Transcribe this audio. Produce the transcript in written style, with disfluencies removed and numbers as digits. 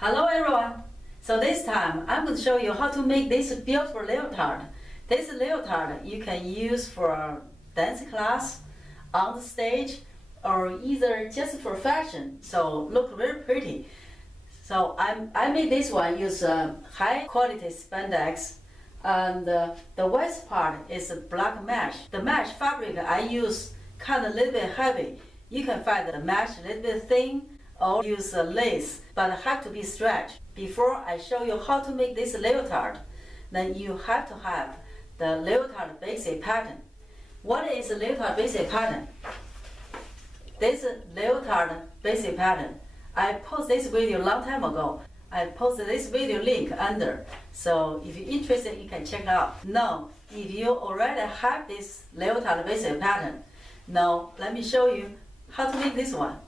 Hello everyone! So this time I'm going to show you how to make this beautiful leotard. This leotard you can use for dance class, on the stage, or either just for fashion. So look very pretty. So I made this one use high quality spandex, and the waist part is black mesh. The mesh fabric I use kind of a little bit heavy. You can find the mesh a little bit thin or use lace, but have to be stretched. Before I show you how to make this leotard, then you have to have the leotard basic pattern. What is the leotard basic pattern? This leotard basic pattern, I posted this video a long time ago. I posted this video link under, so if you're interested, you can check it out. Now, if you already have this leotard basic pattern, now let me show you how to make this one.